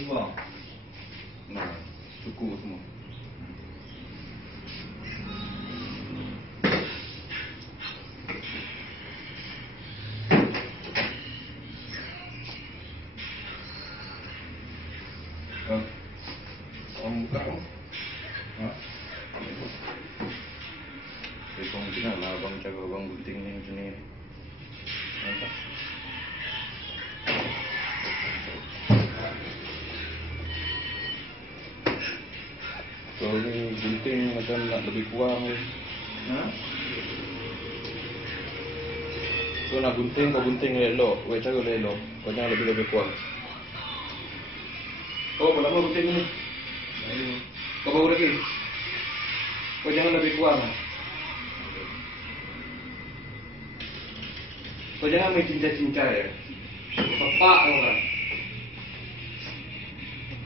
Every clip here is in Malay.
Ni buang. Nah, suku semua. Kamu buka kamu? Haa? Kau tinggal lah abang jaga abang gunting ni macam ni. Nampak? Kau ni gunting macam nak lebih kurang ni. Ha? Kau nak gunting, kau gunting elok. Kau cara elok. Kau jangan lebih-lebih kurang. Oh, berapa lama gunting ni? Kau baru lagi? Kau jangan lebih kurang. Kau jangan main cincai-cincai ya. Sepak kau kan.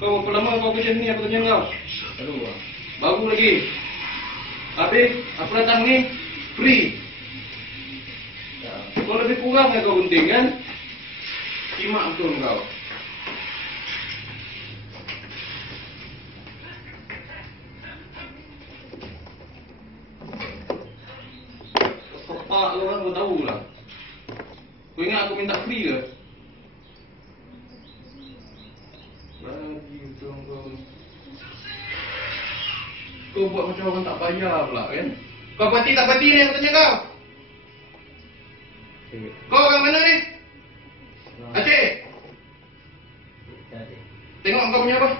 Kau berapa lama kau kerja ni? Aku tanya kau. Aduh buang. Baru lagi. Habis, aku datang ni free. Kau lebih kurang kan kau gunting kan? Simak betul kau. Sepak kau kan kau tahu lah. Kau ingat aku minta free ke? Lagi betul kau. Kau buat macam orang tak payah pula kan? Kau pati tak pati ni aku tanya kau? Kau orang mana ni? Aceh? Tengok kau punya apa?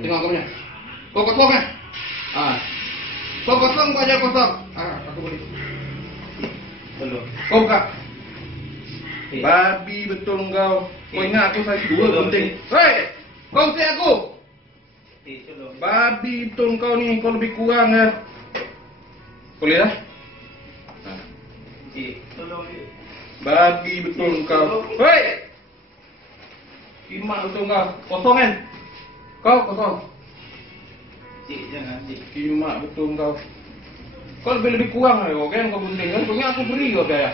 Tengok kau punya. Kau kosong kan? Kau kosong, kau ajar kosong. Aku boleh. Belum. Kau buka. Babi betul kau. Kau ingat aku saya dua gunting. Hei! Kau usir aku! Babi betul kau ni. Kau lebih kurang ya. Boleh lah? Tolong. Babi betul kau. Hei! Kimak betul kau. Kosong kan? Kau kosong. Cik, jangan cik. Kimak betul kau. Kau lebih kurang lah kau kan? Kau gunting kan? Kau ingat aku beri kau kaya.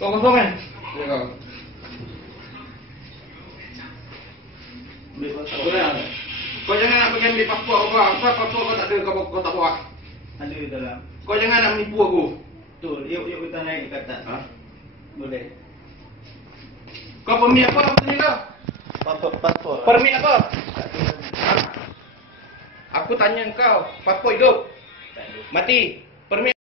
Kau kosong kan? Ya kau. Kau jangan nak pergi ambil pasport kau. Apa pasport kau tak ada, kau tak bawa. Ada di dalam. Kau jangan nak menipu aku. Betul. Yuk kita naik ke atas. Ha? Boleh. Kau permit apa tanya kau? Pasport. Permit apa? Ha? Aku tanya kau, pasport hidup? Tak ada. Mati. Permit